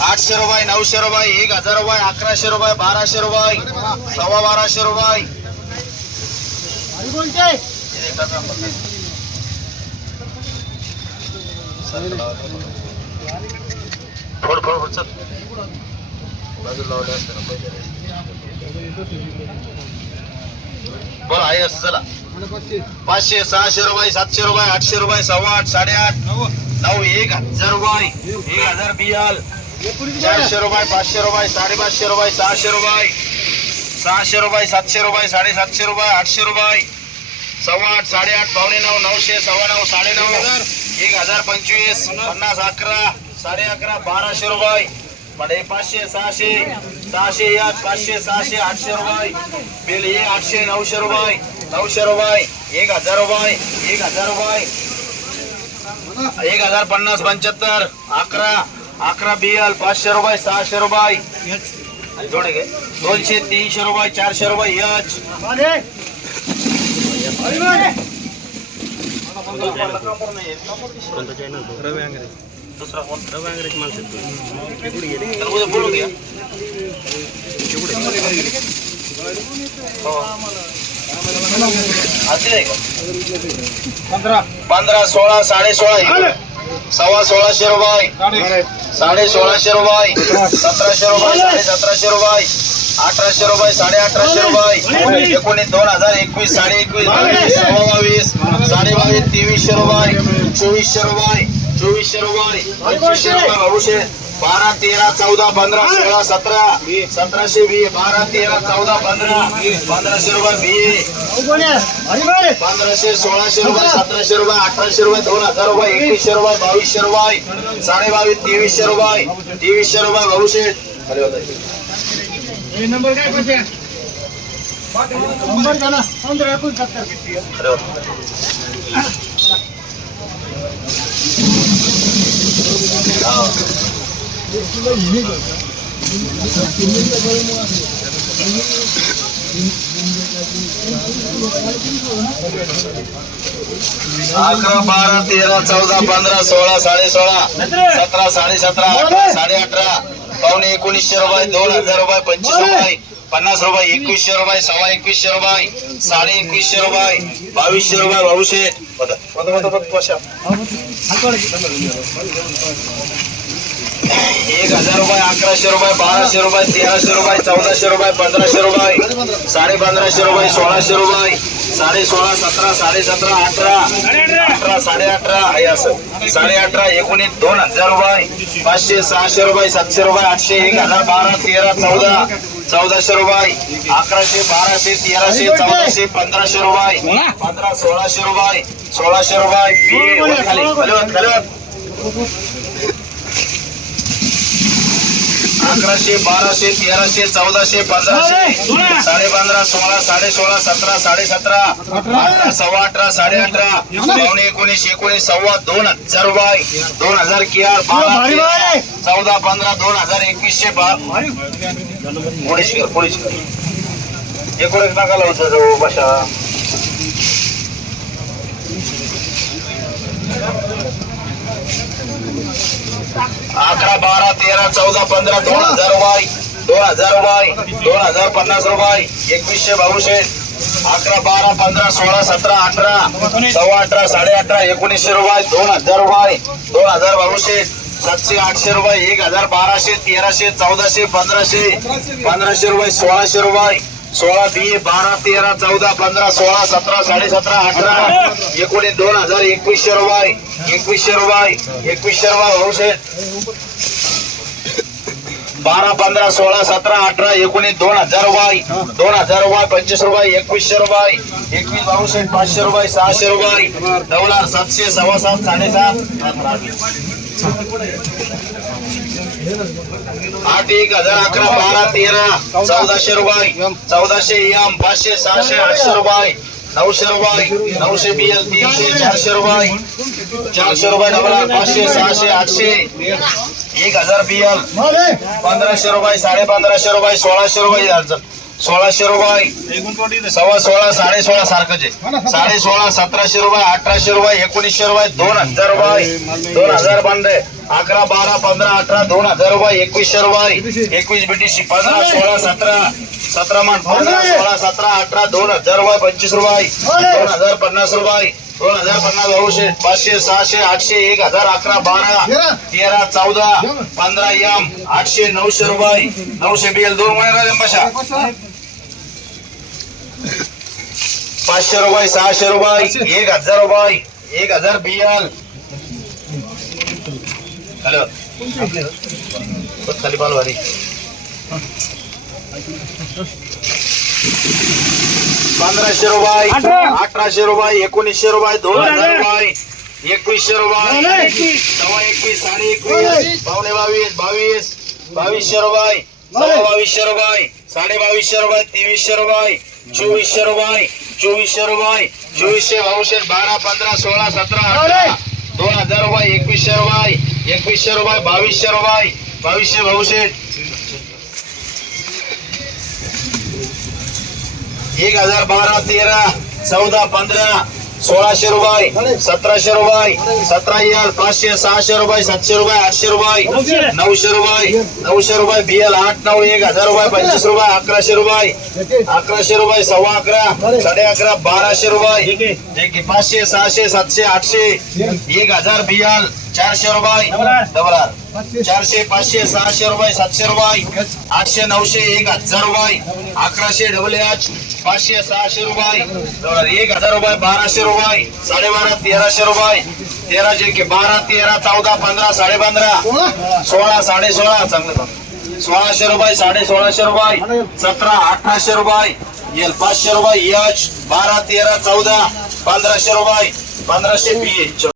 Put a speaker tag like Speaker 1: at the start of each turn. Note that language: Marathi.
Speaker 1: आठशे रुपये नऊशे रुपये एक हजार रुपये अकराशे रुपये बाराशे रुपये सव्वा बाराशे रुपये. फोड फोड फोड चल. बाजूला लावले असते ना पहिले. बोल आहे असं चला. पाचशे सहाशे रुपये सातशे रुपये आठशे रुपये सव्वा आठ साडेआठ नऊ एक हजार रुपये. एक हजार बियाल. चारशे रुपये पाचशे रुपये साडेपाचशे रुपये सहाशे रुपये. सहाशे रुपये सातशे रुपये साडेसातशे रुपये आठशे रुपये. सव्वा आठ साडेआठ पावणे नऊ नऊशे सव्वा नऊ साडे नऊ. एक हजार पंचवीस पन्नास अकरा साडे अकरा बाराशे रुपये. पडे पाचशे सहाशे सहाशे एक पाचशे सहाशे आठशे रुपये. बिल हे आठशे नऊशे रुपये. नऊशे रुपये एक हजार रुपये एक हजार रुपये. एक हजार पन्नास पंच्याहत्तर अकरा अकरा बियल पाचशे रुपये सहाशे रुपये. जोडे घे दोनशे तीनशे रुपये चारशे रुपये यच. दुसरा कोण उद्या बोलू घ्या. हो. का? पंधरा. सोळा साडे सोळा. सव्वा सोळाशे रुपये. साडे सोळाशे रुपये सतराशे रुपये साडे सतराशे रुपये अठराशे रुपये साडे अठराशे रुपये एकोणीस दोन हजार एकवीस साडे एकवीस बावीस सव्वा बावीस साडे बावीस तेवीसशे रुपये चोवीसशे रुपये चोवीसशे रुपये पंचवीसशे रुपये बाबूशे बारा तेरा चौदा पंधरा सोळा सतरा सतराशे वीस बारा तेरा चौदा पंधरा पंधराशे रुपये बी पंधराशे सोळाशे रुपये सतराशे रुपये अठराशे रुपये दोन हजार रुपये एकवीसशे रुपये बावीसशे रुपये साडे बावीस तेवीसशे रुपये तेवीसशे रुपये भाऊशे
Speaker 2: नंबर काय पैसे? नंबर का ना पंधरा एकोणसत्तर
Speaker 1: अकरा बारा तेरा चौदा पंधरा सोळा साडे सोळा सतरा साडे सतरा अठरा साडे अठरा पावणे एकोणीसशे रुपये दोन हजार रुपये पंचवीस रुपये पन्नास रुपये एकवीसशे रुपये सव्वा एकवीसशे रुपये साडे एकवीसशे रुपये बावीसशे रुपये भाऊशे एक हजार रुपये अकराशे रुपये बाराशे रुपये तेराशे रुपये चौदाशे रुपये पंधराशे रुपये साडे पंधराशे रुपये सोळाशे रुपये साडे सोळा सतरा साडे सतरा अठरा अठरा साडे अठरा हे असं. साडे अठरा एकोणीस दोन हजार रुपये पाचशे सहाशे रुपये सातशे रुपये आठशे एक हजार बारा तेरा चौदा चौदाशे रुपये अकराशे बाराशे तेराशे चौदाशे पंधराशे रुपये पंधरा सोळाशे रुपये सोळाशे रुपये बी वर खाली खाली वर, खाली वर. अकराशे बाराशे तेराशे चौदाशे पंधराशे साडे. पंधरा सोळा साडे सोळा सतरा साडे सतरा अठरा. सव्वा अठरा साडे अठरा पावणे एकोणीस एकोणीस सव्वा दोन हजार रुपये. दोन हजार कियार बारा चौदा पंधरा दोन हजार एकवीसशे बा पुढे शिकर पुढे शिकर एकोणीस नका लावतो जाऊ बशा अकरा बारा तेरा चौदा पंधरा दोन हजार रुपये. दोन हजार रुपये दोन हजार पन्नास रुपये. एकवीसशे बावीसशे. अकरा बारा पंधरा सोळा सतरा अठरा सव्वा अठरा साडे अठरा एकोणीसशे रुपये दोन हजार रुपये. दोन हजार बावीसशे सातशे आठशे रुपये एक हजार बाराशे तेराशे चौदाशे पंधराशे पंधराशे रुपये सोळाशे रुपये. सोळा बी बारा तेरा चौदा पंधरा सोळा सतरा साडे सतरा अठरा एकोणीस दोन हजार एकवीसशे रुपये एकवीसशे रुपये एकवीसशे रुपये भाऊशे बारा पंधरा सोळा सतरा अठरा एकोणीस दोन हजार रुपये दोन हजार रुपये पंचवीस रुपये एकवीसशे रुपये एकवीस बावीसशे पाचशे रुपये सहाशे रुपये. नऊ लाख सातशे सव्वा सात साडेसात. आठ एक हजार अकरा बारा तेरा चौदाशे रुपये चौदाशे एम पाचशे सहाशे आठशे रुपये नऊशे रुपये नऊशे बी एल तीनशे चारशे रुपये चारशे रुपये डबल आठ, पाचशे सहाशे आठशे एक हजार बी एल पंधराशे रुपये साडे पंधराशे रुपये सोळाशे रुपये सोळाशे रुपये सव्वा सोळा साडे सोळा सारखंचे साडे सोळा सतराशे रुपये अठराशे रुपये एकोणीसशे रुपये दोन हजार रुपये दोन हजार पंधरा अकरा बारा पंधरा अठरा दोन हजार रुपये एकवीसशे रुपये एकवीस बीटीसी पंधरा सोळा सतरा सतरा मन पंधरा सोळा सतरा अठरा दोन हजार रुपये पंचवीस रुपये. दोन हजार पन्नास रुपये. दोन हजार पन्नास नऊशे पाचशे सहाशे आठशे एक हजार अकरा बारा तेरा चौदा पंधरा एम आठशे नऊशे रुपये. नऊशे बिल दोन महिन्याला पाचशे रुपये सहाशे रुपये एक हजार रुपये एक हजार बियाल हॅलो. बस खाली पाल भारी पंधराशे रुपये अठराशे रुपये एकोणीसशे रुपये दोन हजार रुपये एकवीसशे रुपये सव्वा एकवीस साडे एकवीस पावणे बावीस बावीस बावीसशे रुपये सव्वा बावीसशे रुपये साडे बावीसशे रुपये तेवीसशे रुपये चोवीसशे रुपये चोवीसशे रुपये चोवीसशे बावीसशे बारा पंधरा सोळा सतरा अठरा दोन हजार रुपये एकवीसशे रुपये एकवीसशे रुपये बावीसशे रुपये बावीसशे भाऊशे एक हजार बारा तेरा चौदा पंधरा सोळाशे रुपये सतराशे रुपये सतरा हजार पाचशे सहाशे रुपये सातशे रुपये आठशे रुपये नऊशे रुपये नऊशे रुपये बिएल आठ नऊ एक हजार रुपये पंचवीस रुपये अकराशे रुपये अकराशे रुपये सव्वा अकरा साडे अकरा बाराशे रुपये एक पाचशे सहाशे सातशे आठशे एक हजार बियाल चारशे रुपये. डबल आर चारशे पाचशे सहाशे रुपये सातशे रुपये. आठशे नऊशे एक हजार रुपये. अकराशे डबल एच पाचशे सहाशे रुपये. एक हजार रुपये बाराशे रुपये. साडेबारा तेराशे रुपये. तेराशे बारा तेरा चौदा पंधरा साडे पंधरा सोळा साडे सोळा चांगलं. सोळाशे रुपये साडे सोळाशे रुपये सतरा अठराशे रुपये. पाचशे रुपये. यच बारा तेरा चौदा पंधराशे रुपये. पंधराशे पी